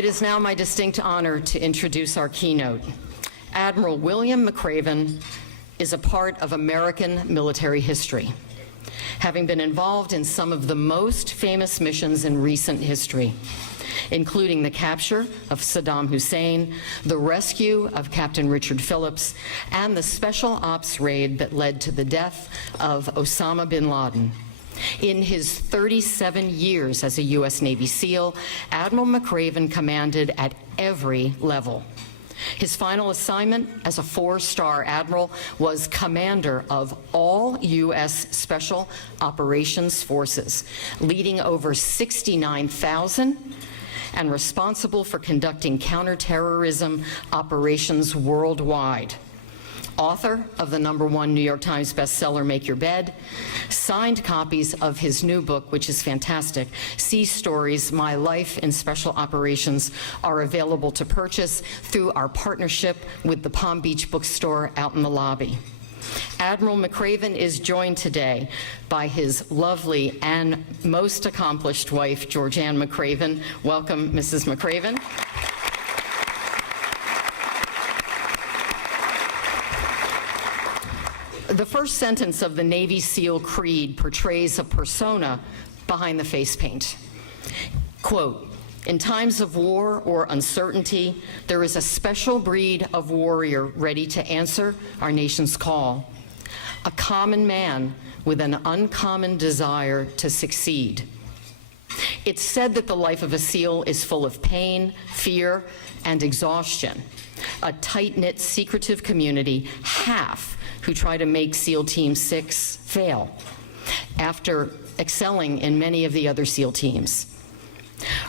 It is now my distinct honor to introduce our keynote. Admiral William McRaven is a part of American military history, having been involved in some of the most famous missions in recent history, including the capture of Saddam Hussein, the rescue of Captain Richard Phillips, and the special ops raid that led to the death of Osama bin Laden. In his 37 years as a U.S. Navy SEAL, Admiral McRaven commanded at every level. His final assignment as a 4-star admiral was commander of all U.S. Special Operations Forces, leading over 69,000 and responsible for conducting counterterrorism operations worldwide. Author of the #1 New York Times bestseller, Make Your Bed, signed copies of his new book, which is fantastic, Sea Stories, My Life in Special Operations, are available to purchase through our partnership with the Palm Beach bookstore out in the lobby. Admiral McRaven is joined today by his lovely and most accomplished wife, Georgianne McRaven. Welcome, Mrs. McRaven. The first sentence of the Navy SEAL Creed portrays a persona behind the face paint. Quote, "In times of war or uncertainty, there is a special breed of warrior ready to answer our nation's call. A common man with an uncommon desire to succeed." It's said that the life of a SEAL is full of pain, fear, and exhaustion. A tight-knit, secretive community, half who try to make SEAL Team 6 fail after excelling in many of the other SEAL teams.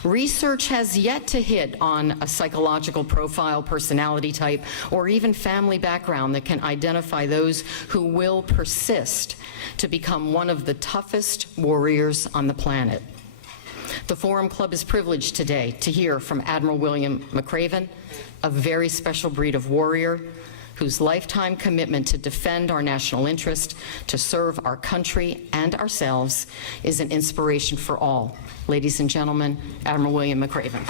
Research has yet to hit on a psychological profile, personality type, or even family background that can identify those who will persist to become one of the toughest warriors on the planet. The Forum Club is privileged today to hear from Admiral William McRaven, a very special breed of warrior whose lifetime commitment to defend our national interest, to serve our country and ourselves, is an inspiration for all. Ladies and gentlemen, Admiral William McRaven.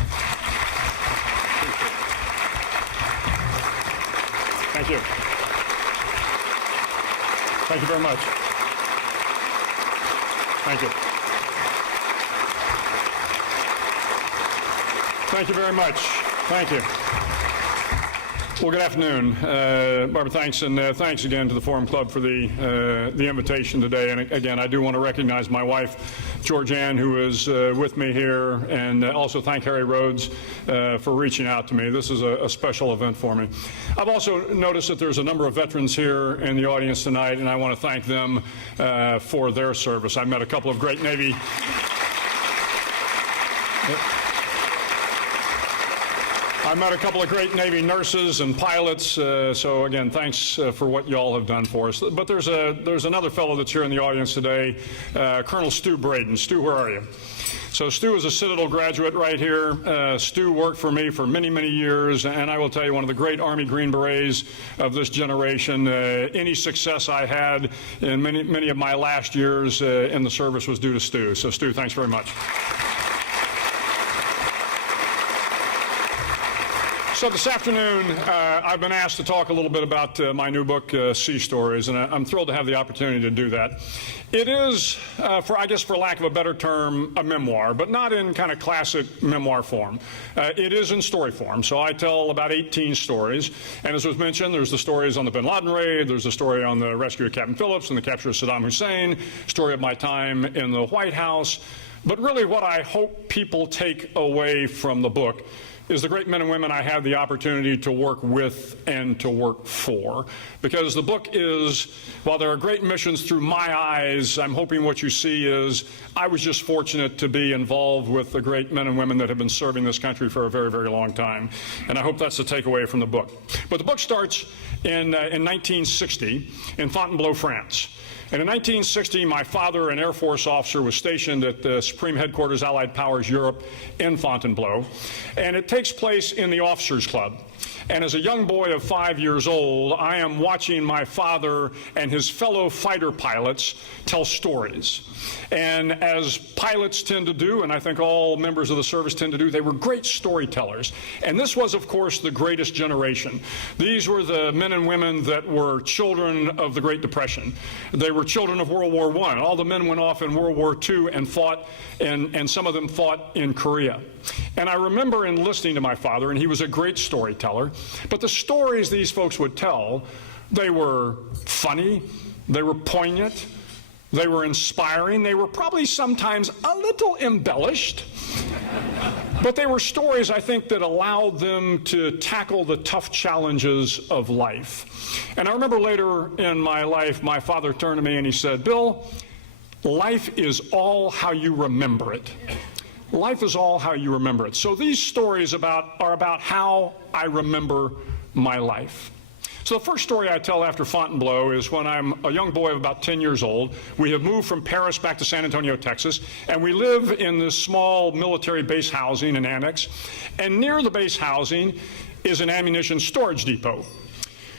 Thank you. Thank you very much. Thank you. Thank you very much. Thank you. Well, good afternoon. Barbara, thanks, and thanks again to the Forum Club for the invitation today. And again, I do want to recognize my wife, Georgianne, who is with me here, and also thank Harry Rhodes for reaching out to me. This is a special event for me. I've also noticed that there's a number of veterans here in the audience tonight, and I want to thank them for their service. I met a couple of great Navy nurses and pilots, so again, thanks for what you all have done for us. But there's another fellow that's here in the audience today, Colonel Stu Braden. Stu, where are you? So Stu is a Citadel graduate right here. Stu worked for me for many, many years, and I will tell you, one of the great Army Green Berets of this generation. Any success I had in many of my last years in the service was due to Stu. So Stu, thanks very much. So this afternoon, I've been asked to talk a little bit about my new book, Sea Stories, and I'm thrilled to have the opportunity to do that. It is, I guess for lack of a better term, a memoir, but not in kind of classic memoir form. It is in story form, so I tell about 18 stories, and as was mentioned, there's the stories on the bin Laden raid, there's the story on the rescue of Captain Phillips and the capture of Saddam Hussein, story of my time in the White House, but really what I hope people take away from the book is the great men and women I had the opportunity to work with and to work for. Because the book is, while there are great missions through my eyes, I'm hoping what you see is I was just fortunate to be involved with the great men and women that have been serving this country for a very, very long time. And I hope that's the takeaway from the book. But the book starts in 1960 in Fontainebleau, France. And in 1960, my father, an Air Force officer, was stationed at the Supreme Headquarters, Allied Powers Europe in Fontainebleau. And it takes place in the Officers Club. And as a young boy of 5 years old, I am watching my father and his fellow fighter pilots tell stories. And as pilots tend to do, and I think all members of the service tend to do, they were great storytellers. And this was, of course, the greatest generation. These were the men and women that were children of the Great Depression. They were children of World War I. All the men went off in World War II and fought, and some of them fought in Korea. And I remember in listening to my father, and he was a great storyteller, but the stories these folks would tell, they were funny, they were poignant, they were inspiring, they were probably sometimes a little embellished, but they were stories, I think, that allowed them to tackle the tough challenges of life. And I remember later in my life, my father turned to me and he said, "Bill, life is all how you remember it." Life is all how you remember it. So these stories are about how I remember my life. So the first story I tell after Fontainebleau is when I'm a young boy of about 10 years old. We have moved from Paris back to San Antonio, Texas, and we live in this small military base housing, an annex. And near the base housing is an ammunition storage depot.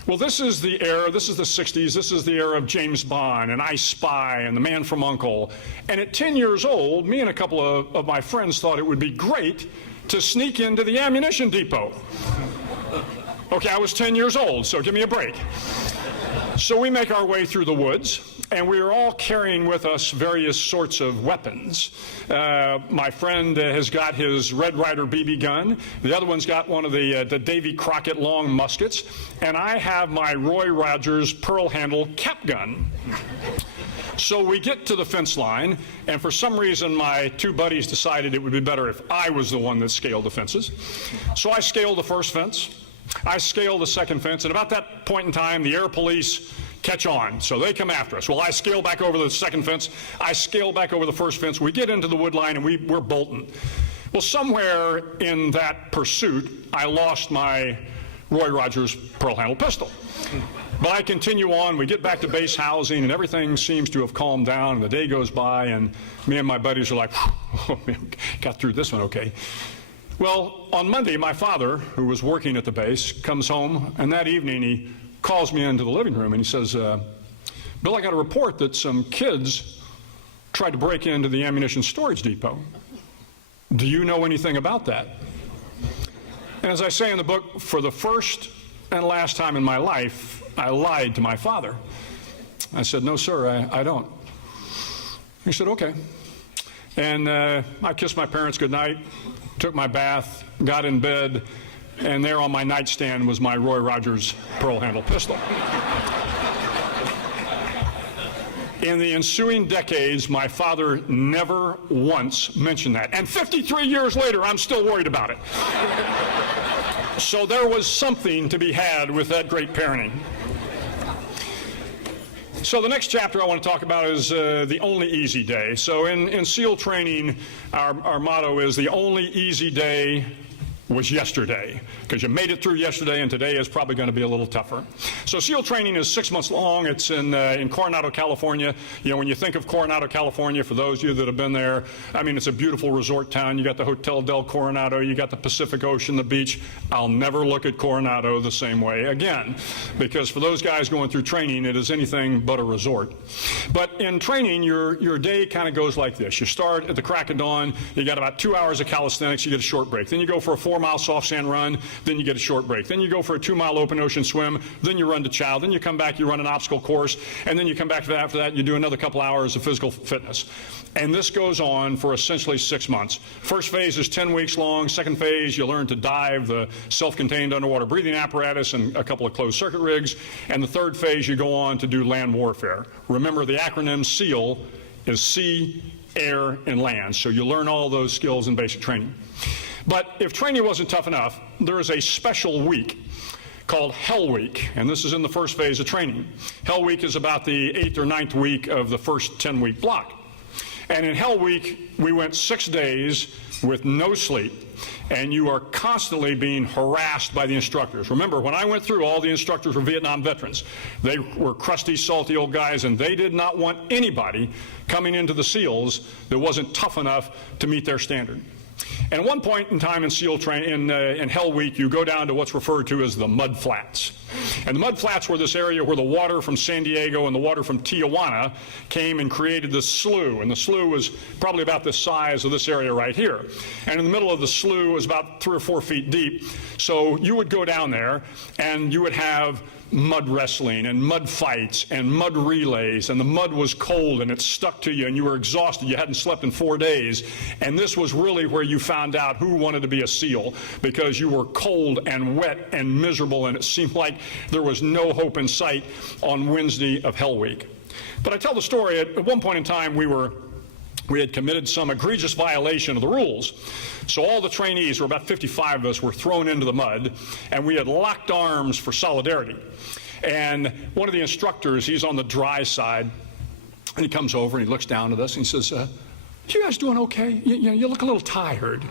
Well, this is the era, this is the 60s, this is the era of James Bond and I Spy and The Man from U.N.C.L.E. And at 10 years old, me and a couple of my friends thought it would be great to sneak into the ammunition depot. Okay, I was 10 years old, so give me a break. So we make our way through the woods, and we are all carrying with us various sorts of weapons. My friend has got his Red Ryder BB gun. The other one's got one of the Davy Crockett long muskets. And I have my Roy Rogers pearl handle cap gun. So we get to the fence line, and for some reason my two buddies decided it would be better if I was the one that scaled the fences. So I scaled the first fence. I scaled the second fence, and about that point in time, the air police catch on, so they come after us. Well, I scale back over the second fence. I scale back over the first fence. We get into the wood line, and we're bolting. Well, somewhere in that pursuit, I lost my Roy Rogers pearl handle pistol. But I continue on. We get back to base housing, and everything seems to have calmed down, and the day goes by, and me and my buddies are like, oh, man, got through this one okay. Well, on Monday, my father, who was working at the base, comes home, and that evening he calls me into the living room, and he says, Bill, I got a report that some kids tried to break into the ammunition storage depot. Do you know anything about that? And as I say in the book, for the first and last time in my life, I lied to my father. I said, no, sir, I don't. He said, okay. And I kissed my parents goodnight, took my bath, got in bed, and there on my nightstand was my Roy Rogers pearl handle pistol. In the ensuing decades, my father never once mentioned that. And 53 years later, I'm still worried about it. So there was something to be had with that great parenting. So the next chapter I want to talk about is the only easy day. So in SEAL training, our motto is the only easy day was yesterday, because you made it through yesterday, and today is probably going to be a little tougher. So SEAL training is 6 months long. It's in Coronado, California. You know, when you think of Coronado, California, for those of you that have been there, I mean, it's a beautiful resort town. You got the Hotel del Coronado, you got the Pacific Ocean, the beach. I'll never look at Coronado the same way again, because for those guys going through training, it is anything but a resort. But in training, your day kind of goes like this. You start at the crack of dawn. You got about 2 hours of calisthenics. You get a short break. Then you go for a 4-mile soft sand run. Then you get a short break. Then you go for a 2-mile open ocean swim. Then you run to chow. Then you come back, you run an obstacle course. And then you come back after that, you do another couple hours of physical fitness. And this goes on for essentially 6 months. First phase is 10 weeks long. Second phase, you learn to dive, the self-contained underwater breathing apparatus, and a couple of closed circuit rigs. And the third phase, you go on to do land warfare. Remember, the acronym SEAL is sea, air, and land. So you learn all those skills in basic training. But if training wasn't tough enough, there is a special week called Hell Week, and this is in the first phase of training. Hell Week is about the 8th or 9th week of the first 10-week block. And in Hell Week, we went 6 days with no sleep, and you are constantly being harassed by the instructors. Remember, when I went through, all the instructors were Vietnam veterans. They were crusty, salty old guys, and they did not want anybody coming into the SEALs that wasn't tough enough to meet their standard. And at one point in time in SEAL training, in Hell Week, you go down to what's referred to as the mud flats. And the mud flats were this area where the water from San Diego and the water from Tijuana came and created this slough. And the slough was probably about the size of this area right here. And in the middle of the slough was about 3 or 4 feet deep. So you would go down there and you would have mud wrestling and mud fights and mud relays, and the mud was cold and it stuck to you and you were exhausted. You hadn't slept in 4 days, and this was really where you found out who wanted to be a SEAL, because you were cold and wet and miserable, and it seemed like there was no hope in sight on Wednesday of Hell Week. But I tell the story, at one point in time we had committed some egregious violation of the rules. So all the trainees, or about 55 of us, were thrown into the mud, and we had locked arms for solidarity. And one of the instructors, he's on the dry side, and he comes over and he looks down at us and he says, you guys doing okay? You look a little tired.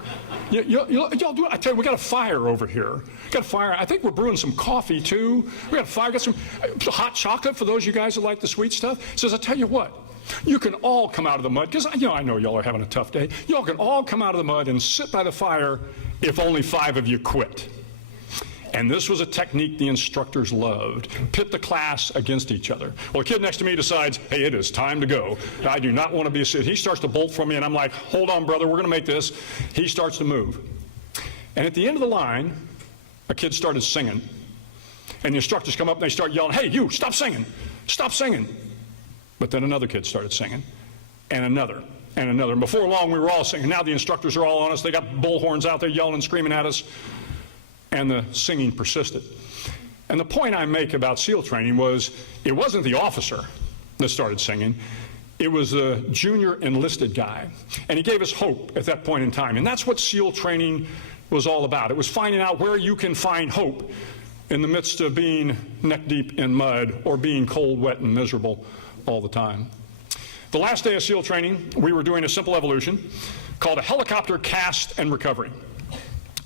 Y'all do, I tell you, we got a fire over here. Got a fire. I think we're brewing some coffee too. We got a fire, got some hot chocolate for those of you guys that like the sweet stuff. He says, I tell you what, you can all come out of the mud, because I know y'all are having a tough day. Y'all can all come out of the mud and sit by the fire if only 5 of you quit. And this was a technique the instructors loved. Pit the class against each other. Well, the kid next to me decides, hey, it is time to go. I do not want to be a SEAL. He starts to bolt from me, and I'm like, hold on, brother, we're going to make this. He starts to move. And at the end of the line, a kid started singing. And the instructors come up and they start yelling, hey, you, stop singing. Stop singing. But then another kid started singing, and another, and another. And before long, we were all singing. Now the instructors are all on us. They got bullhorns out there yelling and screaming at us. And the singing persisted. And the point I make about SEAL training was, it wasn't the officer that started singing. It was the junior enlisted guy. And he gave us hope at that point in time. And that's what SEAL training was all about. It was finding out where you can find hope in the midst of being neck deep in mud or being cold, wet, and miserable all the time. The last day of SEAL training, we were doing a simple evolution called a helicopter cast and recovery.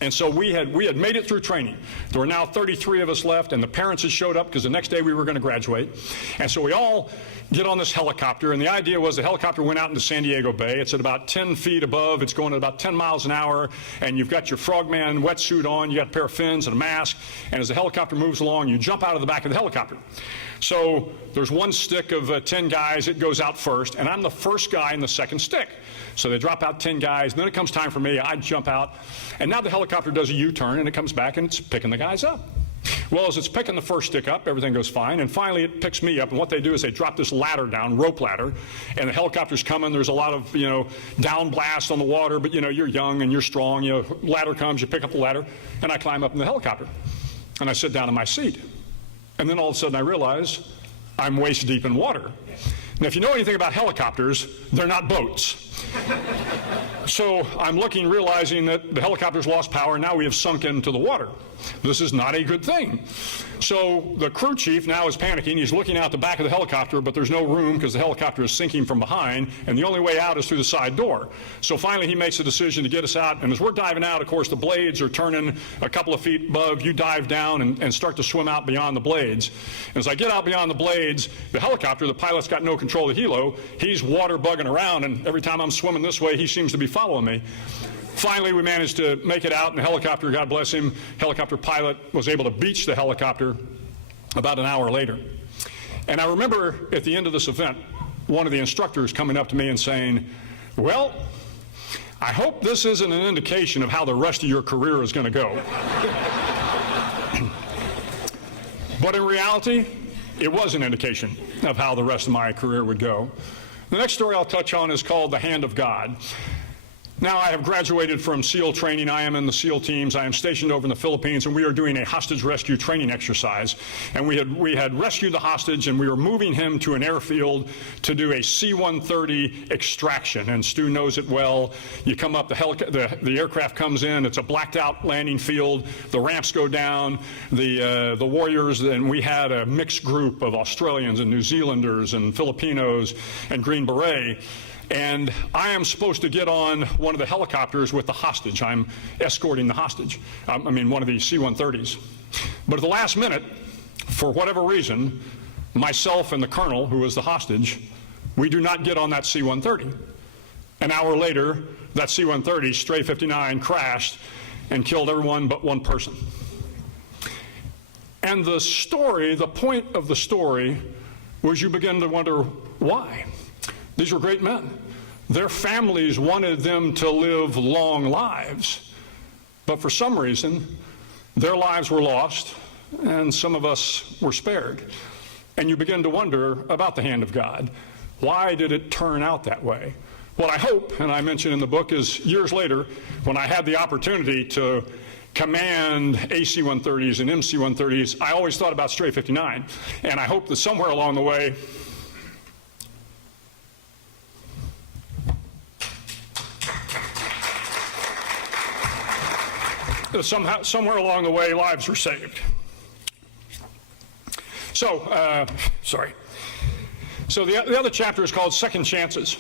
And so we had made it through training. There were now 33 of us left, and the parents had showed up because the next day we were going to graduate. And so we all get on this helicopter, and the idea was the helicopter went out into San Diego Bay. It's at about 10 feet above. It's going at about 10 miles an hour, and you've got your frogman wetsuit on. You got a pair of fins and a mask, and as the helicopter moves along, you jump out of the back of the helicopter. So there's one stick of 10 guys. It goes out first, and I'm the first guy in the second stick. So they drop out 10 guys, and then it comes time for me. I jump out, and now the helicopter does a U-turn, and it comes back, and it's picking the guys up. Well, as it's picking the first stick up, everything goes fine, and finally it picks me up, and what they do is they drop this ladder down, rope ladder, and the helicopter's coming. There's a lot of, down blast on the water, but, you're young and you're strong. Ladder comes, you pick up the ladder, and I climb up in the helicopter, and I sit down in my seat. And then all of a sudden I realize I'm waist deep in water. Now, if you know anything about helicopters, they're not boats. So I'm looking, realizing that the helicopter's lost power, and now we have sunk into the water. This is not a good thing. So the crew chief now is panicking. He's looking out the back of the helicopter, but there's no room because the helicopter is sinking from behind, and the only way out is through the side door. So finally he makes a decision to get us out, and as we're diving out, of course, the blades are turning a couple of feet above. You dive down and start to swim out beyond the blades. And as I get out beyond the blades, the helicopter, the pilot's got no control of the helo. He's water bugging around, and every time I'm swimming this way, he seems to be following me. Finally, we managed to make it out, and the helicopter, God bless him, helicopter pilot was able to beach the helicopter about an hour later. And I remember at the end of this event, one of the instructors coming up to me and saying, well, I hope this isn't an indication of how the rest of your career is going to go. But in reality, it was an indication of how the rest of my career would go. The next story I'll touch on is called The Hand of God. Now, I have graduated from SEAL training. I am in the SEAL teams. I am stationed over in the Philippines, and we are doing a hostage rescue training exercise. And we had rescued the hostage, and we were moving him to an airfield to do a C-130 extraction. And Stu knows it well. You come up, the aircraft comes in. It's a blacked-out landing field. The ramps go down. The warriors, and we had a mixed group of Australians and New Zealanders and Filipinos and Green Beret. And I am supposed to get on one of the helicopters with the hostage. I'm escorting the hostage. One of the C-130s. But at the last minute, for whatever reason, myself and the colonel, who was the hostage, we do not get on that C-130. An hour later, that C-130, Stray 59, crashed and killed everyone but one person. And the story, the point of the story, was you begin to wonder why. These were great men. Their families wanted them to live long lives, but for some reason, their lives were lost, and some of us were spared. And you begin to wonder about the hand of God. Why did it turn out that way? What I hope, and I mention in the book, is years later, when I had the opportunity to command AC-130s and MC-130s, I always thought about Stray 59, and I hope that somewhere along the way, somewhere along the way, lives were saved. So, So the other chapter is called Second Chances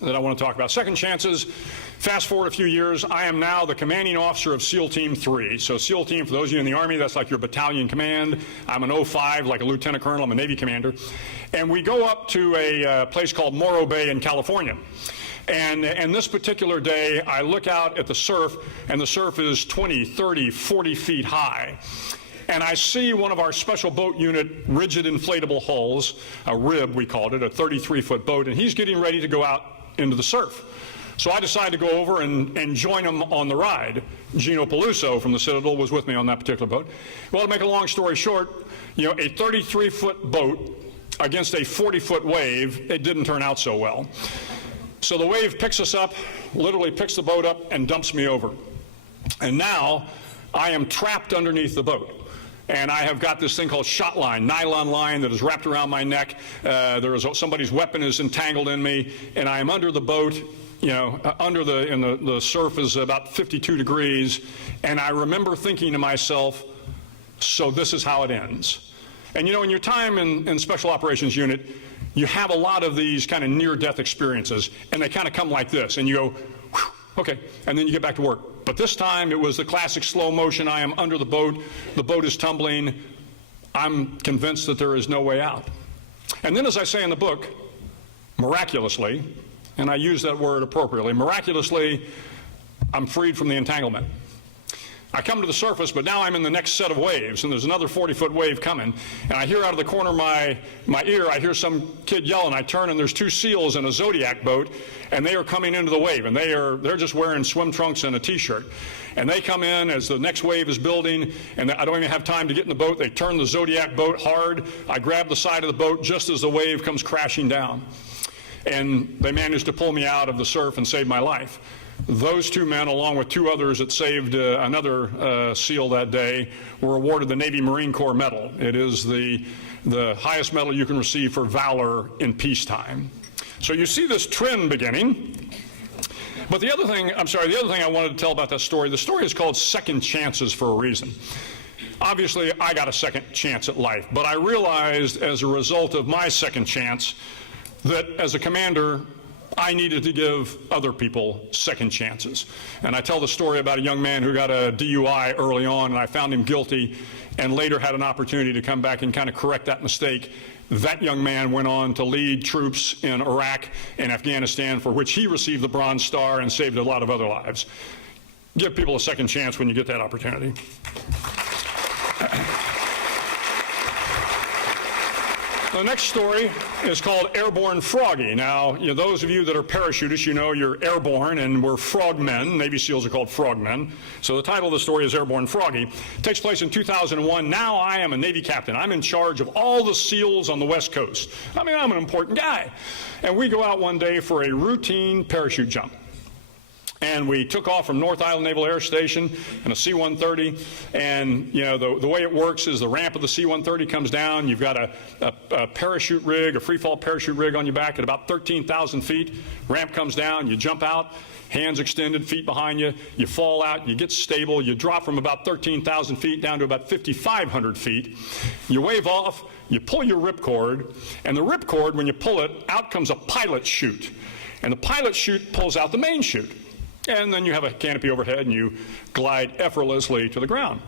that I want to talk about. Second Chances, fast forward a few years, I am now the commanding officer of SEAL Team 3. So SEAL Team, for those of you in the Army, that's like your battalion command. I'm an 05, like a lieutenant colonel. I'm a Navy commander. And we go up to a place called Morro Bay in California. And this particular day, I look out at the surf, and the surf is 20, 30, 40 feet high. And I see one of our special boat unit rigid inflatable hulls, a rib we called it, a 33-foot boat, and he's getting ready to go out into the surf. So I decided to go over and join him on the ride. Gino Peluso from the Citadel was with me on that particular boat. Well, to make a long story short, a 33-foot boat against a 40-foot wave, it didn't turn out so well. So the wave picks us up, literally picks the boat up and dumps me over. And now I am trapped underneath the boat. And I have got this thing called shot line, nylon line that is wrapped around my neck. Somebody's weapon is entangled in me, and I am under the boat. The surf is about 52 degrees, and I remember thinking to myself, so this is how it ends. And in your time in Special Operations Unit, you have a lot of these kind of near-death experiences, and they kind of come like this, and you go, whew, okay, and then you get back to work. But this time, it was the classic slow motion. I am under the boat is tumbling. I'm convinced that there is no way out. And then, as I say in the book, miraculously, and I use that word appropriately, miraculously, I'm freed from the entanglement. I come to the surface, but now I'm in the next set of waves, and there's another 40-foot wave coming, and I hear out of the corner of my ear, I hear some kid yell, and I turn, and there's two SEALs in a Zodiac boat, and they are coming into the wave, and they're just wearing swim trunks and a T-shirt. And they come in as the next wave is building, and I don't even have time to get in the boat. They turn the Zodiac boat hard. I grab the side of the boat just as the wave comes crashing down. And they managed to pull me out of the surf and save my life. Those two men, along with two others that saved another SEAL that day, were awarded the Navy Marine Corps Medal. It is the highest medal you can receive for valor in peacetime. So you see this trend beginning. But the other thing I wanted to tell about that story, the story is called Second Chances for a reason. Obviously, I got a second chance at life, but I realized as a result of my second chance that as a commander, I needed to give other people second chances. And I tell the story about a young man who got a DUI early on, and I found him guilty, and later had an opportunity to come back and kind of correct that mistake. That young man went on to lead troops in Iraq and Afghanistan, for which he received the Bronze Star and saved a lot of other lives. Give people a second chance when you get that opportunity. The next story is called Airborne Froggy. Now, those of you that are parachutists, you're airborne, and we're frogmen. Navy SEALs are called frogmen. So the title of the story is Airborne Froggy. It takes place in 2001. Now I am a Navy captain. I'm in charge of all the SEALs on the West Coast. I'm an important guy. And we go out one day for a routine parachute jump. And we took off from North Island Naval Air Station in a C-130, and the way it works is the ramp of the C-130 comes down. You've got a parachute rig, a free-fall parachute rig on your back at about 13,000 feet. Ramp comes down, you jump out, hands extended, feet behind you. You fall out, you get stable, you drop from about 13,000 feet down to about 5,500 feet. You wave off, you pull your ripcord, and the ripcord, when you pull it, out comes a pilot chute. And the pilot chute pulls out the main chute. And then you have a canopy overhead and you glide effortlessly to the ground.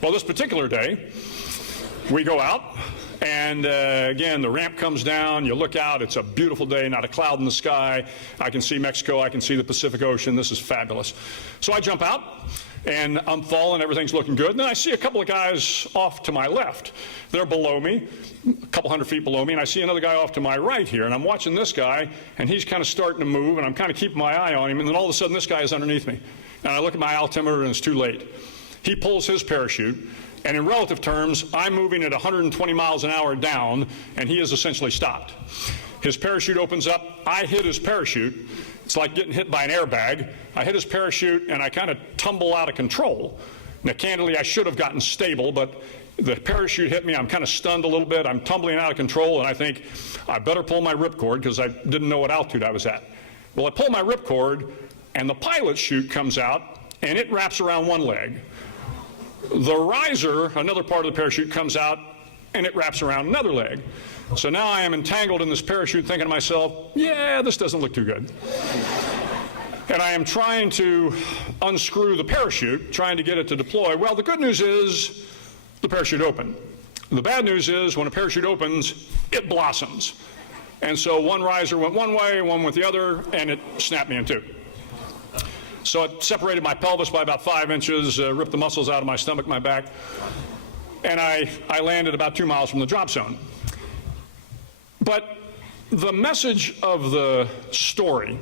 Well, this particular day, we go out, and again, the ramp comes down, you look out, it's a beautiful day, not a cloud in the sky. I can see Mexico, I can see the Pacific Ocean, this is fabulous. So I jump out, and I'm falling, everything's looking good. And then I see a couple of guys off to my left. They're below me, a couple hundred feet below me, and I see another guy off to my right here, and I'm watching this guy, and he's kind of starting to move, and I'm kind of keeping my eye on him, and then all of a sudden this guy is underneath me. And I look at my altimeter, and it's too late. He pulls his parachute, and in relative terms, I'm moving at 120 miles an hour down, and he is essentially stopped. His parachute opens up, I hit his parachute. It's like getting hit by an airbag. I hit his parachute, and I kind of tumble out of control. Now, candidly, I should have gotten stable, but the parachute hit me. I'm kind of stunned a little bit. I'm tumbling out of control, and I think I better pull my ripcord because I didn't know what altitude I was at. Well, I pull my ripcord, and the pilot chute comes out, and it wraps around one leg. The riser, another part of the parachute, comes out, and it wraps around another leg. So now I am entangled in this parachute thinking to myself, yeah, this doesn't look too good. And I am trying to unscrew the parachute, trying to get it to deploy. Well, the good news is the parachute opened. The bad news is when a parachute opens, it blossoms. And so one riser went one way, one went the other, and it snapped me in two. So it separated my pelvis by about 5 inches, ripped the muscles out of my stomach, my back, and I landed about 2 miles from the drop zone. But the message of the story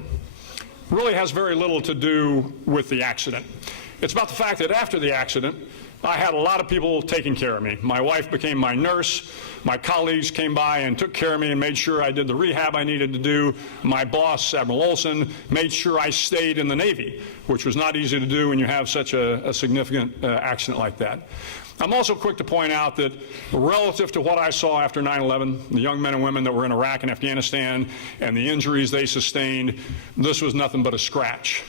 really has very little to do with the accident. It's about the fact that after the accident, I had a lot of people taking care of me. My wife became my nurse. My colleagues came by and took care of me and made sure I did the rehab I needed to do. My boss, Admiral Olson, made sure I stayed in the Navy, which was not easy to do when you have such a significant accident like that. I'm also quick to point out that relative to what I saw after 9/11, the young men and women that were in Iraq and Afghanistan and the injuries they sustained, this was nothing but a scratch.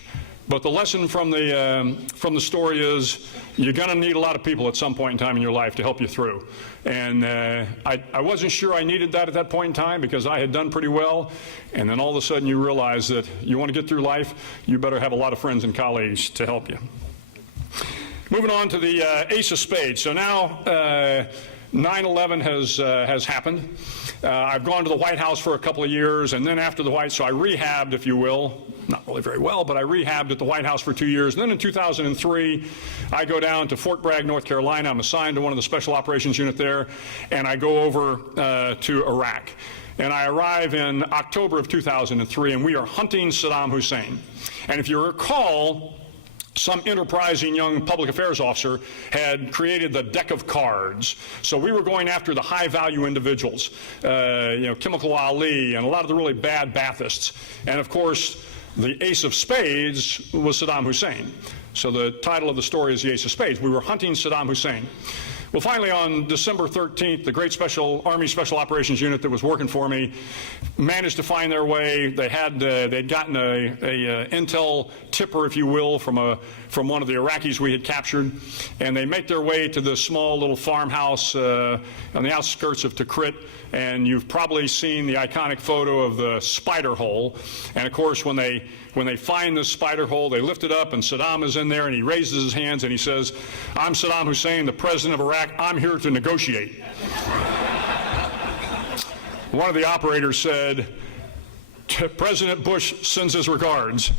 But the lesson from the story is you're going to need a lot of people at some point in time in your life to help you through. And I wasn't sure I needed that at that point in time because I had done pretty well. And then all of a sudden you realize that you want to get through life, you better have a lot of friends and colleagues to help you. Moving on to the Ace of Spades. So now 9/11 has happened. I've gone to the White House for a couple of years, and then after the so I rehabbed, if you will, not really very well, but I rehabbed at the White House for 2 years. And then in 2003, I go down to Fort Bragg, North Carolina. I'm assigned to one of the Special Operations Unit there, and I go over to Iraq. And I arrive in October of 2003, and we are hunting Saddam Hussein. And if you recall, some enterprising young public affairs officer had created the deck of cards. So we were going after the high-value individuals, Chemical Ali and a lot of the really bad Baathists. And of course, the Ace of Spades was Saddam Hussein. So the title of the story is The Ace of Spades. We were hunting Saddam Hussein. Well, finally, on December 13th, the great Army Special Operations Unit that was working for me managed to find their way. They'd gotten a intel tipper, if you will, from one of the Iraqis we had captured, and they make their way to this small little farmhouse on the outskirts of Tikrit. And you've probably seen the iconic photo of the spider hole. And of course, when they find this spider hole, they lift it up, and Saddam is in there, and he raises his hands, and he says, "I'm Saddam Hussein, the president of Iraq. I'm here to negotiate." One of the operators said, "President Bush sends his regards."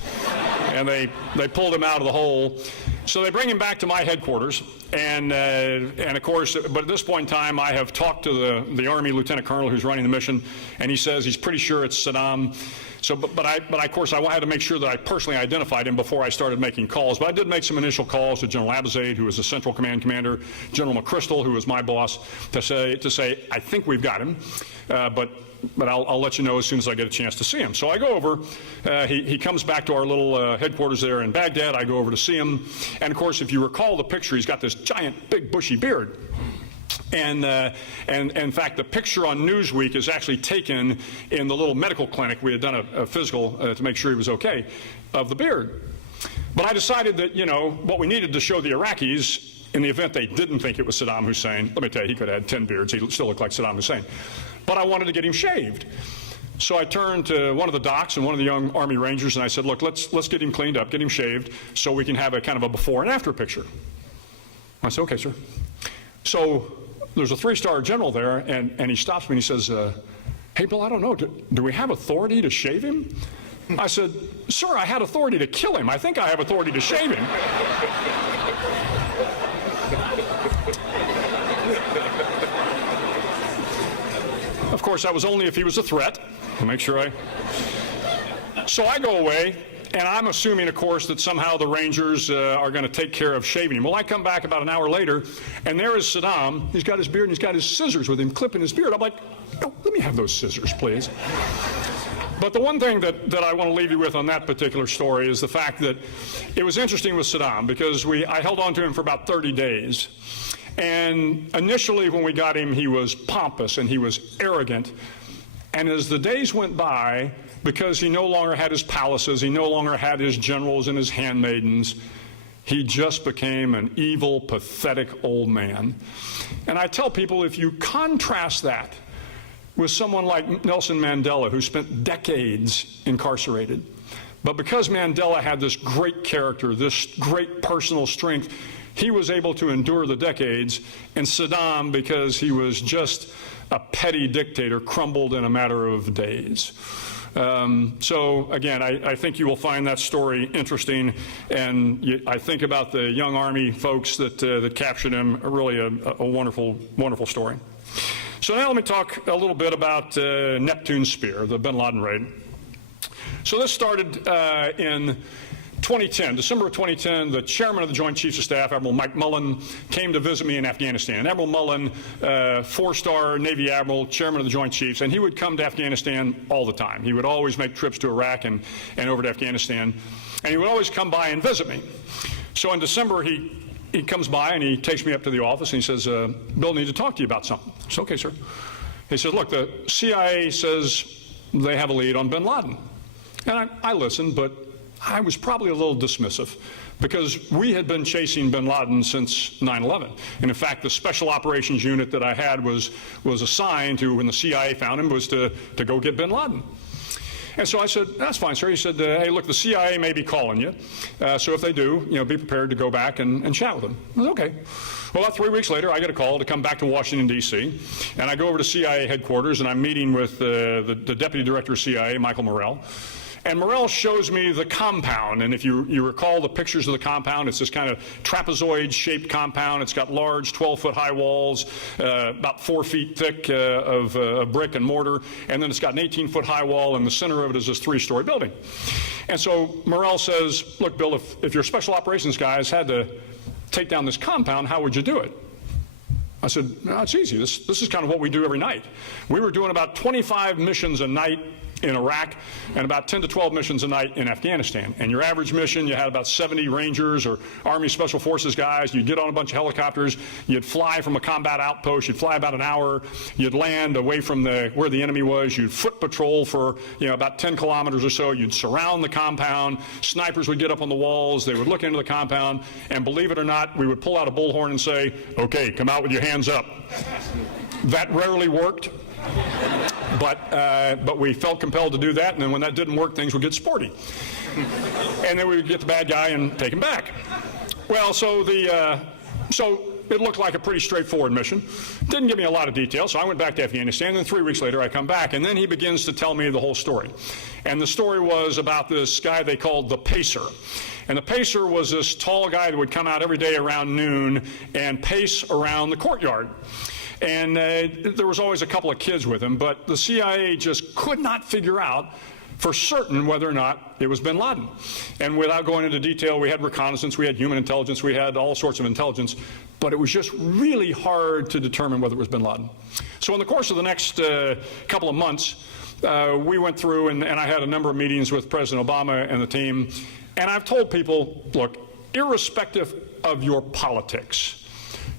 And they pulled him out of the hole. So they bring him back to my headquarters, and of course, but at this point in time, I have talked to the Army Lieutenant Colonel who's running the mission, and he says he's pretty sure it's Saddam. So, but of course, I had to make sure that I personally identified him before I started making calls. But I did make some initial calls to General Abizaid, who was the Central Command Commander, General McChrystal, who was my boss, to say I think we've got him, but I'll let you know as soon as I get a chance to see him. So I go over. He comes back to our little headquarters there in Baghdad. I go over to see him, and of course, if you recall the picture, he's got this giant, big, bushy beard. And in fact, the picture on Newsweek is actually taken in the little medical clinic. We had done a physical to make sure he was okay, of the beard. But I decided that, what we needed to show the Iraqis, in the event they didn't think it was Saddam Hussein, let me tell you, he could have had 10 beards. He still looked like Saddam Hussein. But I wanted to get him shaved. So I turned to one of the docs and one of the young Army Rangers, and I said, look, let's get him cleaned up, get him shaved, so we can have a kind of a before and after picture. I said, okay, sir. So there's a 3-star general there, and he stops me and he says, hey, Bill, I don't know, do we have authority to shave him? I said, sir, I had authority to kill him. I think I have authority to shave him. Of course, that was only if he was a threat. To make sure So I go away, and I'm assuming, of course, that somehow the Rangers are going to take care of shaving him. Well, I come back about an hour later, and there is Saddam. He's got his beard, and he's got his scissors with him, clipping his beard. I'm like, oh, let me have those scissors, please. But the one thing that I want to leave you with on that particular story is the fact that it was interesting with Saddam, because I held on to him for about 30 days. And initially, when we got him, he was pompous and he was arrogant. And as the days went by, because he no longer had his palaces, he no longer had his generals and his handmaidens, he just became an evil, pathetic old man. And I tell people, if you contrast that with someone like Nelson Mandela, who spent decades incarcerated, but because Mandela had this great character, this great personal strength, he was able to endure the decades, and Saddam, because he was just a petty dictator, crumbled in a matter of days. So again, I think you will find that story interesting, and I think about the young Army folks that captured him, really a wonderful, wonderful story. So now let me talk a little bit about Neptune Spear, the bin Laden raid. So this started in 2010, December of 2010, the chairman of the Joint Chiefs of Staff, Admiral Mike Mullen, came to visit me in Afghanistan. And Admiral Mullen, 4-star Navy Admiral, chairman of the Joint Chiefs, and he would come to Afghanistan all the time. He would always make trips to Iraq and over to Afghanistan, and he would always come by and visit me. So in December, he comes by and he takes me up to the office and he says, Bill, I need to talk to you about something. I said, okay, sir. He says, look, the CIA says they have a lead on bin Laden. And I listened, but I was probably a little dismissive, because we had been chasing bin Laden since 9/11. And in fact, the special operations unit that I had was assigned to, when the CIA found him, was to go get bin Laden. And so I said, that's fine, sir. He said, hey, look, the CIA may be calling you. So if they do, be prepared to go back and chat with them. I said, okay. Well, about 3 weeks later, I get a call to come back to Washington, D.C., and I go over to CIA headquarters, and I'm meeting with the Deputy Director of CIA, Michael Morrell. And Morrell shows me the compound, and if you recall the pictures of the compound, it's this kind of trapezoid-shaped compound. It's got large 12-foot high walls, about 4 feet thick of brick and mortar, and then it's got an 18-foot high wall, and the center of it is this 3-story building. And so Morrell says, look, Bill, if your special operations guys had to take down this compound, how would you do it? I said, no, it's easy. This is kind of what we do every night. We were doing about 25 missions a night in Iraq and about 10 to 12 missions a night in Afghanistan. And your average mission, you had about 70 Rangers or Army Special Forces guys. You'd get on a bunch of helicopters. You'd fly from a combat outpost. You'd fly about an hour. You'd land away from where the enemy was. You'd foot patrol for about 10 kilometers or so. You'd surround the compound. Snipers would get up on the walls. They would look into the compound. And believe it or not, we would pull out a bullhorn and say, okay, come out with your hands up. That rarely worked. But we felt compelled to do that, and then when that didn't work, things would get sporty. And then we would get the bad guy and take him back. Well, so it looked like a pretty straightforward mission. Didn't give me a lot of detail, so I went back to Afghanistan, and then 3 weeks later I come back, and then he begins to tell me the whole story. And the story was about this guy they called the Pacer. And the Pacer was this tall guy that would come out every day around noon and pace around the courtyard. And there was always a couple of kids with him, but the CIA just could not figure out for certain whether or not it was bin Laden. And without going into detail, we had reconnaissance, we had human intelligence, we had all sorts of intelligence, but it was just really hard to determine whether it was bin Laden. So in the course of the next couple of months, we went through, and I had a number of meetings with President Obama and the team, and I've told people, look, irrespective of your politics,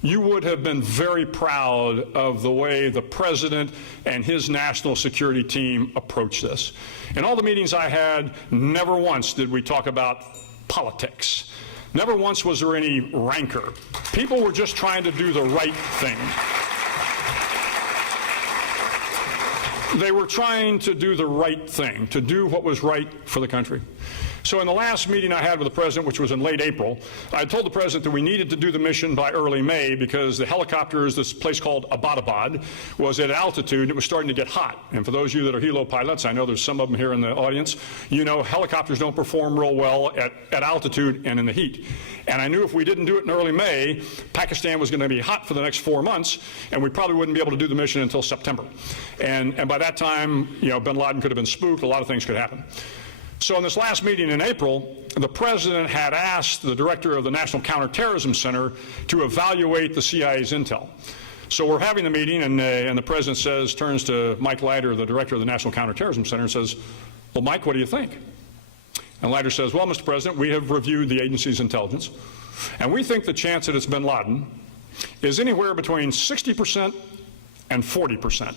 you would have been very proud of the way the president and his national security team approached this. In all the meetings I had, never once did we talk about politics. Never once was there any rancor. People were just trying to do the right thing. they were trying to do the right thing, to do what was right for the country. So in the last meeting I had with the President, which was in late April, I told the President that we needed to do the mission by early May because the helicopters, this place called Abbottabad, was at altitude and it was starting to get hot. And for those of you that are helo pilots, I know there's some of them here in the audience, you know helicopters don't perform real well at altitude and in the heat. And I knew if we didn't do it in early May, Pakistan was going to be hot for the next 4 months, and we probably wouldn't be able to do the mission until September. And by that time, you know, bin Laden could have been spooked, a lot of things could happen. So in this last meeting in April, the President had asked the director of the National Counterterrorism Center to evaluate the CIA's intel. So we're having the meeting, and the President turns to Mike Leiter, the director of the National Counterterrorism Center, and says, well, Mike, what do you think? And Leiter says, well, Mr. President, we have reviewed the agency's intelligence, and we think the chance that it's bin Laden is anywhere between 60% and 40%.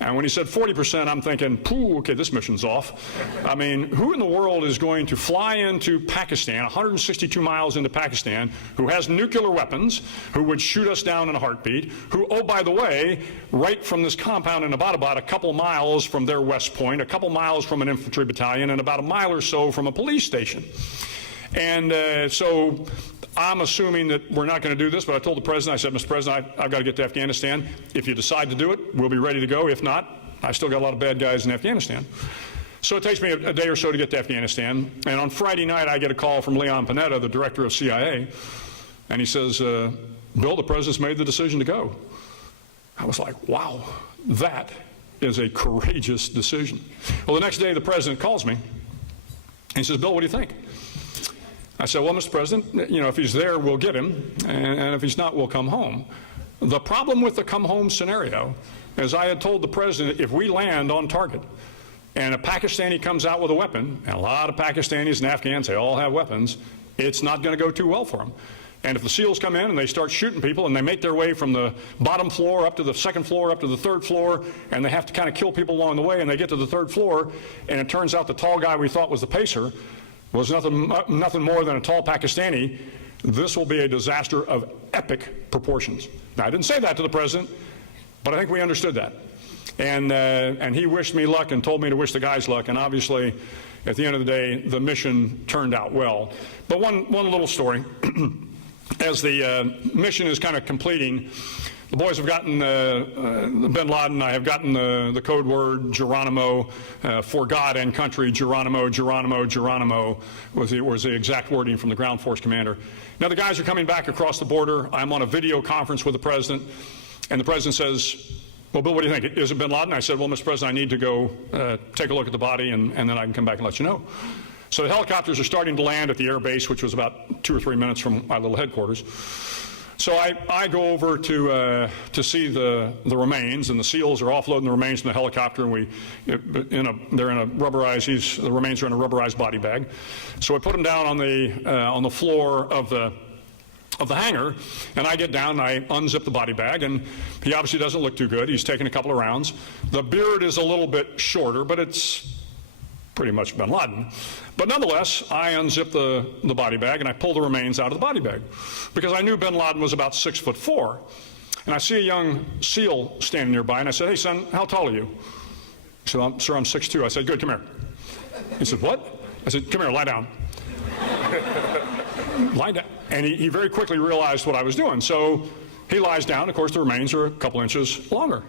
And when he said 40%, I'm thinking, pooh, okay, this mission's off. I mean, who in the world is going to fly into Pakistan, 162 miles into Pakistan, who has nuclear weapons, who would shoot us down in a heartbeat, who, oh, by the way, right from this compound in Abbottabad, a couple miles from their West Point, a couple miles from an infantry battalion, and about a mile or so from a police station. And so I'm assuming that we're not going to do this, but I told the President, I said, Mr. President, I've got to get to Afghanistan. If you decide to do it, we'll be ready to go. If not, I still got a lot of bad guys in Afghanistan. So it takes me a day or so to get to Afghanistan. And on Friday night, I get a call from Leon Panetta, the director of CIA, and he says, Bill, the President's made the decision to go. I was like, wow, that is a courageous decision. Well, the next day, the President calls me, and he says, Bill, what do you think? I said, well, Mr. President, you know, if he's there, we'll get him, and if he's not, we'll come home. The problem with the come home scenario, as I had told the President, if we land on target and a Pakistani comes out with a weapon, and a lot of Pakistanis and Afghans, they all have weapons, it's not going to go too well for them. And if the SEALs come in and they start shooting people and they make their way from the bottom floor up to the second floor, up to the third floor, and they have to kind of kill people along the way, and they get to the third floor, and it turns out the tall guy we thought was the pacer was nothing more than a tall Pakistani, this will be a disaster of epic proportions. Now, I didn't say that to the President, but I think we understood that. And he wished me luck and told me to wish the guys luck, and obviously, at the end of the day, the mission turned out well. But one little story. As the mission is kind of completing, the boys have gotten bin Laden. I have gotten the code word Geronimo for God and country. Geronimo, Geronimo, Geronimo was the exact wording from the ground force commander. Now the guys are coming back across the border. I'm on a video conference with the President, and the President says, well, Bill, what do you think? Is it bin Laden? I said, well, Mr. President, I need to go take a look at the body, and then I can come back and let you know. So the helicopters are starting to land at the air base, which was about 2 or 3 minutes from my little headquarters. So I go over to see the remains, and the SEALs are offloading the remains from the helicopter, and they're in a rubberized. The remains are in a rubberized body bag. So I put them down on the floor of the hangar, and I get down and I unzip the body bag, and he obviously doesn't look too good. He's taken a couple of rounds. The beard is a little bit shorter, but it's pretty much bin Laden. But nonetheless, I unzip the body bag and I pull the remains out of the body bag because I knew bin Laden was about 6'4". And I see a young SEAL standing nearby, and I said, hey, son, how tall are you? He said, sir, I'm 6'2". I said, good, come here. He said, what? I said, come here, lie down. Lie down. And he very quickly realized what I was doing. So he lies down. Of course, the remains are a couple inches longer.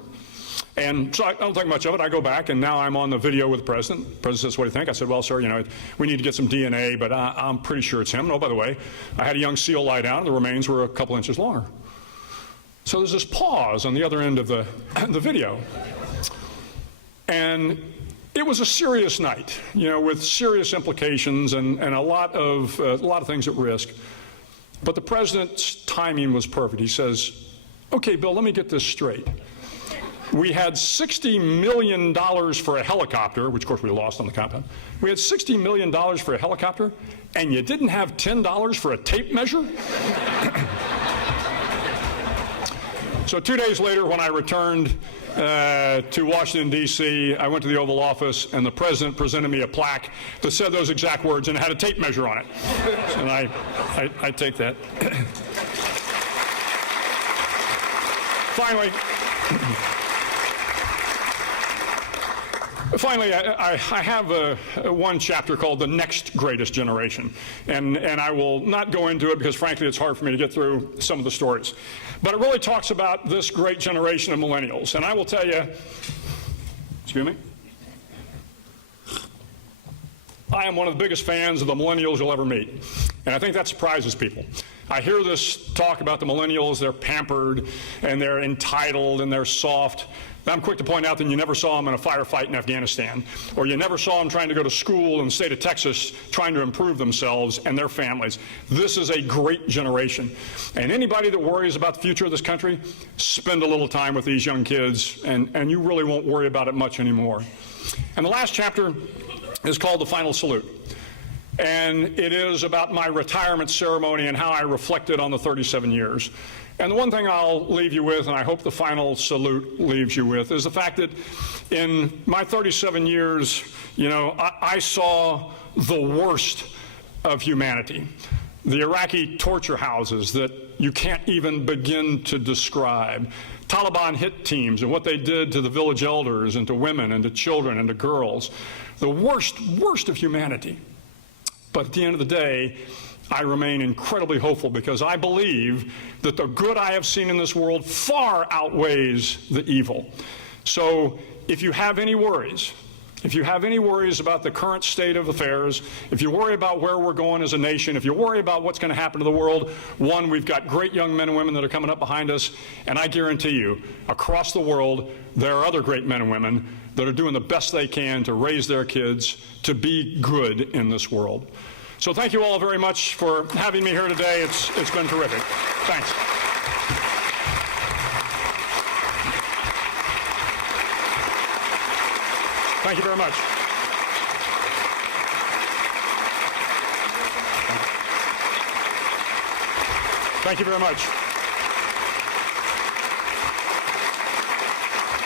And so I don't think much of it. I go back, and now I'm on the video with the President. The President says, what do you think? I said, well, sir, you know, we need to get some DNA, but I'm pretty sure it's him. And oh, by the way, I had a young SEAL lie down, and the remains were a couple inches longer. So there's this pause on the other end of the video. And it was a serious night, you know, with serious implications and a lot of things at risk. But the President's timing was perfect. He says, okay, Bill, let me get this straight. We had $60 million for a helicopter, which of course we lost on the compound. We had $60 million for a helicopter, and you didn't have $10 for a tape measure? So 2 days later, when I returned to Washington, D.C., I went to the Oval Office, and the President presented me a plaque that said those exact words and had a tape measure on it. And I take that. Finally, I have one chapter called The Next Greatest Generation, and I will not go into it because, frankly, it's hard for me to get through some of the stories. But it really talks about this great generation of millennials, and I will tell you, excuse me, I am one of the biggest fans of the millennials you'll ever meet, and I think that surprises people. I hear this talk about the millennials, they're pampered, and they're entitled, and they're soft. I'm quick to point out that you never saw them in a firefight in Afghanistan, or you never saw them trying to go to school in the state of Texas trying to improve themselves and their families. This is a great generation. And anybody that worries about the future of this country, spend a little time with these young kids, and you really won't worry about it much anymore. And the last chapter is called The Final Salute. And it is about my retirement ceremony and how I reflected on the 37 years. And the one thing I'll leave you with, and I hope the final salute leaves you with, is the fact that in my 37 years, you know, I saw the worst of humanity. The Iraqi torture houses that you can't even begin to describe. Taliban hit teams and what they did to the village elders and to women and to children and to girls. The worst of humanity. But at the end of the day, I remain incredibly hopeful because I believe that the good I have seen in this world far outweighs the evil. So if you have any worries, about the current state of affairs, if you worry about where we're going as a nation, if you worry about what's going to happen to the world, one, we've got great young men and women that are coming up behind us, and I guarantee you, across the world, there are other great men and women that are doing the best they can to raise their kids to be good in this world. So thank you all very much for having me here today. It's been terrific. Thanks. Thank you very much. Thank you very much.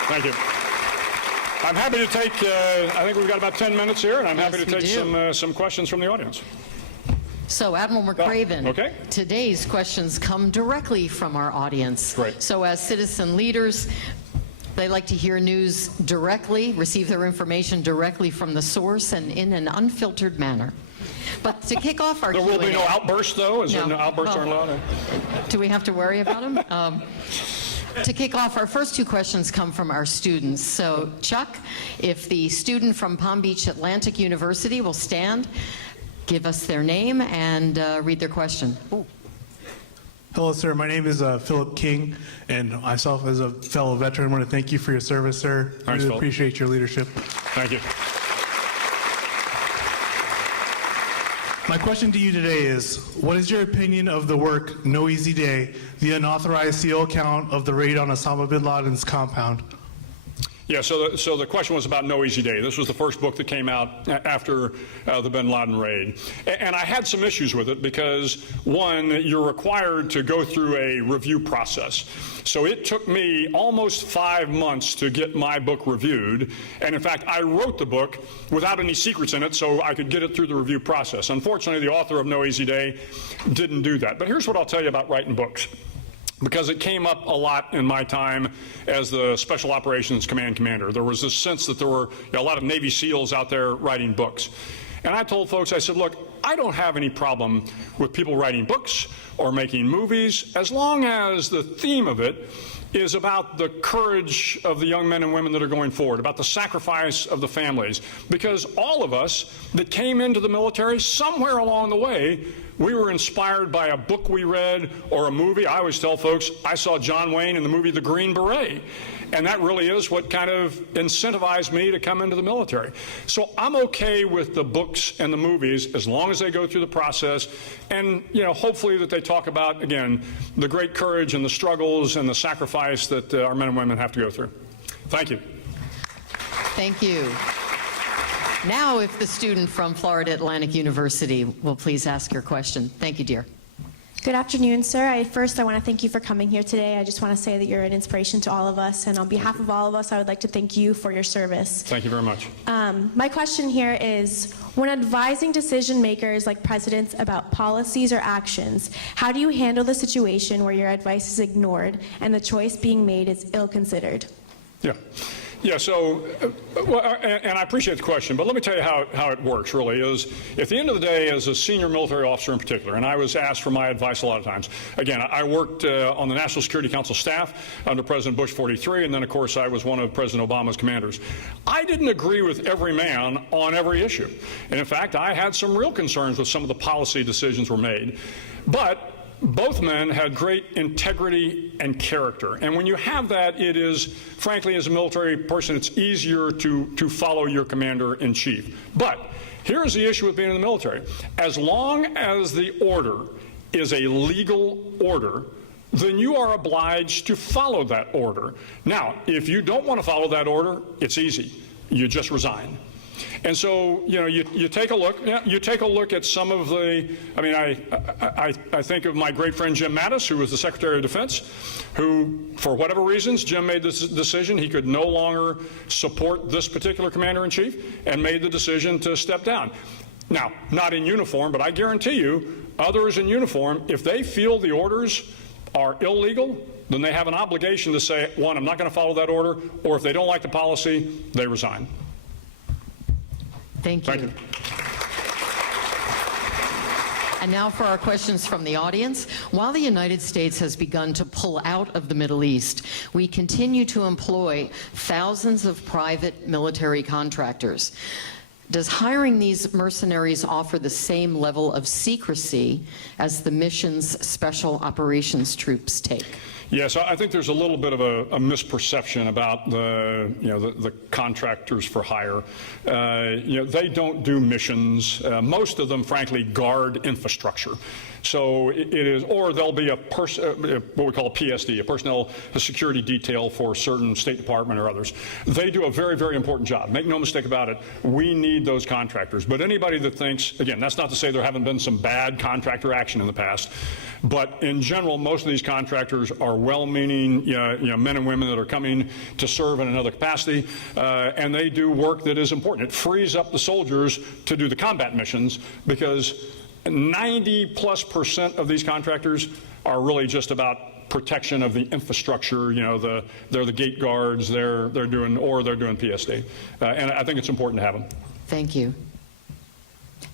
Thank you. I'm happy to take, I think we've got about 10 minutes here, and I'm happy to take some questions from the audience. So, Admiral McRaven, okay. Today's questions come directly from our audience. Great. So as citizen leaders, they like to hear news directly, receive their information directly from the source and in an unfiltered manner. But to kick off our There will be no outbursts, though? Is there no outbursts aren't allowed? Do we have to worry about them? To kick off, our first two questions come from our students. So, Chuck, if the student from Palm Beach Atlantic University will stand, give us their name and read their question. Ooh. Hello, sir. My name is Philip King, and myself as a fellow veteran, I want to thank you for your service, sir. I really appreciate your leadership. Thank you. My question to you today is, what is your opinion of the work No Easy Day, the unauthorized CO account of the raid on Osama bin Laden's compound? Yeah, so the question was about No Easy Day. This was the first book that came out after the bin Laden raid. And I had some issues with it because, one, you're required to go through a review process. So it took me almost 5 months to get my book reviewed. And in fact, I wrote the book without any secrets in it so I could get it through the review process. Unfortunately, the author of No Easy Day didn't do that. But here's what I'll tell you about writing books, because it came up a lot in my time as the Special Operations Command Commander. There was this sense that there were a lot of Navy SEALs out there writing books. And I told folks, I said, look, I don't have any problem with people writing books or making movies as long as the theme of it is about the courage of the young men and women that are going forward, about the sacrifice of the families. Because all of us that came into the military, somewhere along the way, we were inspired by a book we read or a movie. I always tell folks, I saw John Wayne in the movie The Green Beret. And that really is what kind of incentivized me to come into the military. So I'm okay with the books and the movies as long as they go through the process and, you know, hopefully that they talk about, again, the great courage and the struggles and the sacrifice that our men and women have to go through. Thank you. Thank you. Now, if the student from Florida Atlantic University will please ask your question. Thank you, dear. Good afternoon, sir. First, I want to thank you for coming here today. I just want to say that you're an inspiration to all of us, and on behalf of all of us, I would like to thank you for your service. Thank you very much. My question here is, when advising decision makers like presidents about policies or actions, how do you handle the situation where your advice is ignored and the choice being made is ill-considered? Yeah. Yeah, so, and I appreciate the question, but let me tell you how it works, really, is at the end of the day, as a senior military officer in particular, and I was asked for my advice a lot of times. Again, I worked on the National Security Council staff under President Bush 43, and then, of course, I was one of President Obama's commanders. I didn't agree with every man on every issue. And, in fact, I had some real concerns with some of the policy decisions were made. But both men had great integrity and character. And when you have that, it is, frankly, as a military person, it's easier to follow your commander-in-chief. But here's the issue with being in the military. As long as the order is a legal order, then you are obliged to follow that order. Now, if you don't want to follow that order, it's easy. You just resign. And so, you know, you take a look. You take a look at some of the. I mean, I think of my great friend Jim Mattis, who was the Secretary of Defense, who, for whatever reasons, Jim made this decision. He could no longer support this particular commander-in-chief, and made the decision to step down. Now, not in uniform, but I guarantee you, others in uniform, if they feel the orders are illegal, then they have an obligation to say, one, I'm not going to follow that order, or if they don't like the policy, they resign. Thank you. Thank you. And now for our questions from the audience. While the United States has begun to pull out of the Middle East, we continue to employ thousands of private military contractors. Does hiring these mercenaries offer the same level of secrecy as the mission's special operations troops take? Yes, I think there's a little bit of a misperception about the contractors for hire. They don't do missions. Most of them, frankly, guard infrastructure. So it is, or there'll be what we call a PSD, a personnel security detail for a certain State Department or others. They do a very, very important job. Make no mistake about it. We need those contractors. But anybody that thinks, again, that's not to say there haven't been some bad contractor action in the past, but in general, most of these contractors are well-meaning, men and women that are coming to serve in another capacity, and they do work that is important. It frees up the soldiers to do the combat missions, because 90+% of these contractors are really just about protection of the infrastructure. They're the gate guards. They're doing PSD, and I think it's important to have them. Thank you.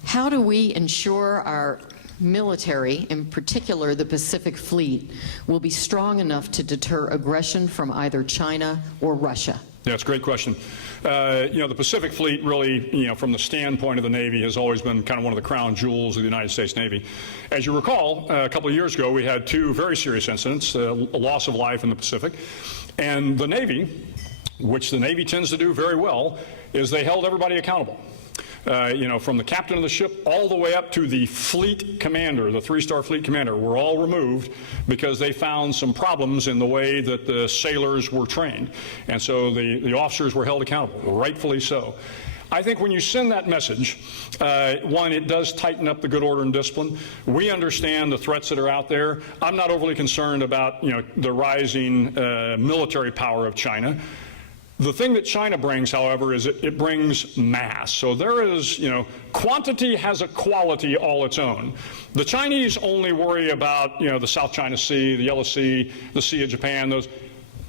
How do we ensure our military, in particular the Pacific Fleet, will be strong enough to deter aggression from either China or Russia? Yeah, it's a great question. The Pacific Fleet really, from the standpoint of the Navy, has always been kind of one of the crown jewels of the United States Navy. As you recall, a couple of years ago, we had two very serious incidents, a loss of life in the Pacific. And the Navy, which the Navy tends to do very well, is they held everybody accountable. From the captain of the ship all the way up to the fleet commander, the three-star fleet commander, were all removed because they found some problems in the way that the sailors were trained. And so the officers were held accountable, rightfully so. I think when you send that message, one, it does tighten up the good order and discipline. We understand the threats that are out there. I'm not overly concerned about, the rising military power of China. The thing that China brings, however, is it brings mass. So there is, quantity has a quality all its own. The Chinese only worry about, the South China Sea, the Yellow Sea, the Sea of Japan, those.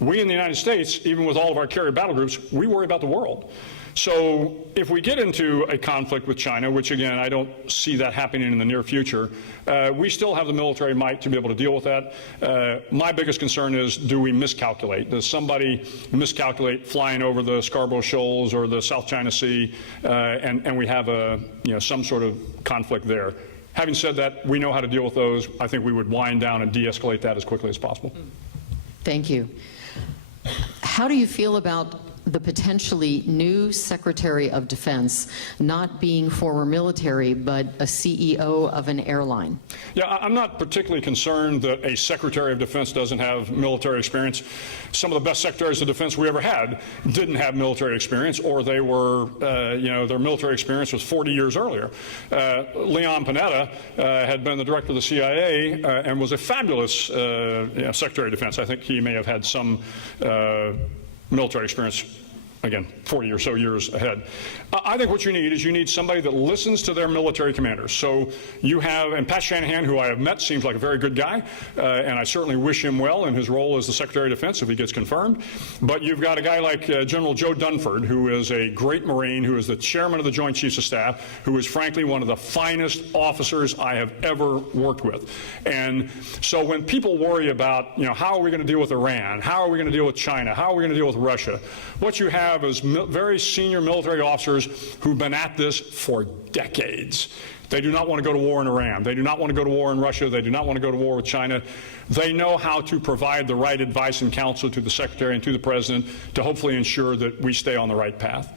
We in the United States, even with all of our carrier battle groups, we worry about the world. So if we get into a conflict with China, which again, I don't see that happening in the near future, we still have the military might to be able to deal with that. My biggest concern is, do we miscalculate? Does somebody miscalculate flying over the Scarborough Shoals or the South China Sea, and we have some sort of conflict there? Having said that, we know how to deal with those. I think we would wind down and de-escalate that as quickly as possible. Thank you. How do you feel about the potentially new Secretary of Defense not being former military, but a CEO of an airline? Yeah, I'm not particularly concerned that a Secretary of Defense doesn't have military experience. Some of the best Secretaries of Defense we ever had didn't have military experience, or they were, their military experience was 40 years earlier. Leon Panetta had been the director of the CIA and was a fabulous Secretary of Defense. I think he may have had some military experience again, 40 or so years ahead. I think what you need somebody that listens to their military commanders. So you have, and Pat Shanahan, who I have met, seems like a very good guy, and I certainly wish him well in his role as the Secretary of Defense if he gets confirmed. But you've got a guy like General Joe Dunford, who is a great Marine, who is the chairman of the Joint Chiefs of Staff, who is frankly one of the finest officers I have ever worked with. And so when people worry about, how are we going to deal with Iran? How are we going to deal with China? How are we going to deal with Russia? What you have is very senior military officers who've been at this for decades. They do not want to go to war in Iran. They do not want to go to war in Russia. They do not want to go to war with China. They know how to provide the right advice and counsel to the Secretary and to the President to hopefully ensure that we stay on the right path.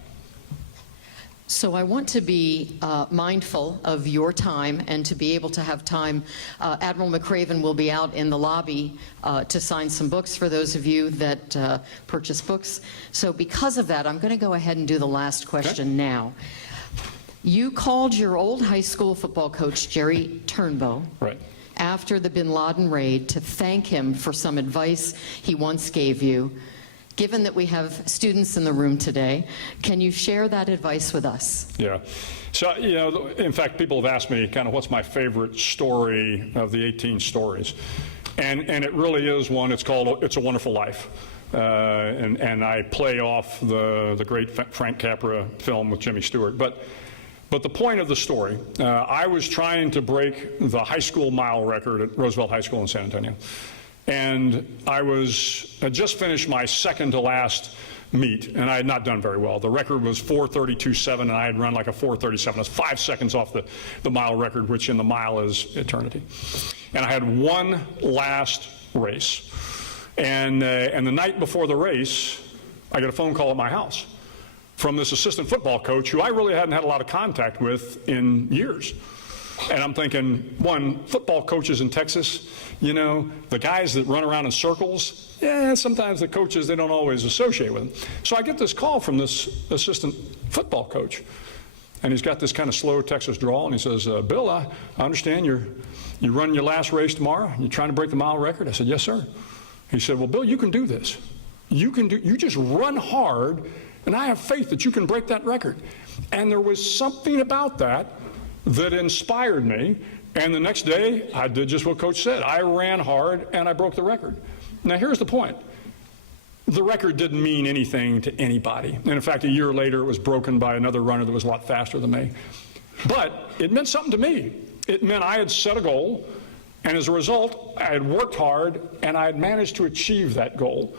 So I want to be mindful of your time and to be able to have time. Admiral McRaven will be out in the lobby to sign some books for those of you that purchase books. So because of that, I'm going to go ahead and do the last question now. You called your old high school football coach, Jerry Turnbow, Right. after the bin Laden raid to thank him for some advice he once gave you. Given that we have students in the room today, can you share that advice with us? Yeah. So, in fact, people have asked me kind of what's my favorite story of the 18 stories. And it really is one. It's called It's a Wonderful Life. And I play off the great Frank Capra film with Jimmy Stewart. But the point of the story, I was trying to break the high school mile record at Roosevelt High School in San Antonio. And I had just finished my second to last meet, and I had not done very well. The record was 4:32.7, and I had run like a 4:37. I was 5 seconds off the mile record, which in the mile is eternity. And I had one last race. And the night before the race, I got a phone call at my house from this assistant football coach who I really hadn't had a lot of contact with in years. And I'm thinking, one, football coaches in Texas, the guys that run around in circles, sometimes the coaches, they don't always associate with them. So I get this call from this assistant football coach, and he's got this kind of slow Texas drawl, and he says, Bill, I understand you run your last race tomorrow, you're trying to break the mile record. I said, yes, sir. He said, well, Bill, you can do this. You just run hard, and I have faith that you can break that record. And there was something about that inspired me, and the next day I did just what Coach said. I ran hard and I broke the record. Now here's the point. The record didn't mean anything to anybody, and in fact a year later it was broken by another runner that was a lot faster than me. But it meant something to me. It meant I had set a goal, and as a result I had worked hard and I had managed to achieve that goal.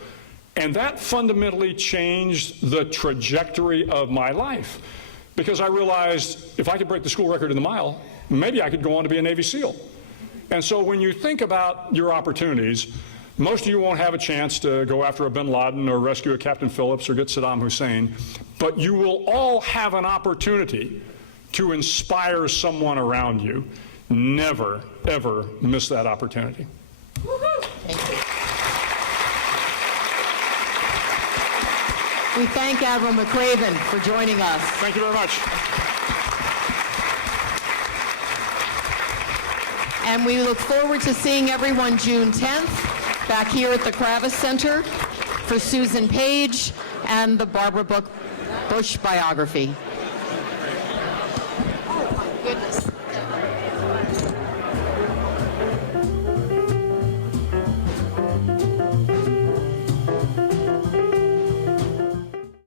And that fundamentally changed the trajectory of my life. Because I realized if I could break the school record in the mile, maybe I could go on to be a Navy SEAL. And so when you think about your opportunities, most of you won't have a chance to go after a bin Laden or rescue a Captain Phillips or get Saddam Hussein, but you will all have an opportunity to inspire someone around you. Never, ever miss that opportunity. Thank you. We thank Admiral McRaven for joining us. Thank you very much. And we look forward to seeing everyone June 10th back here at the Kravis Center for Susan Page and the Barbara Bush biography.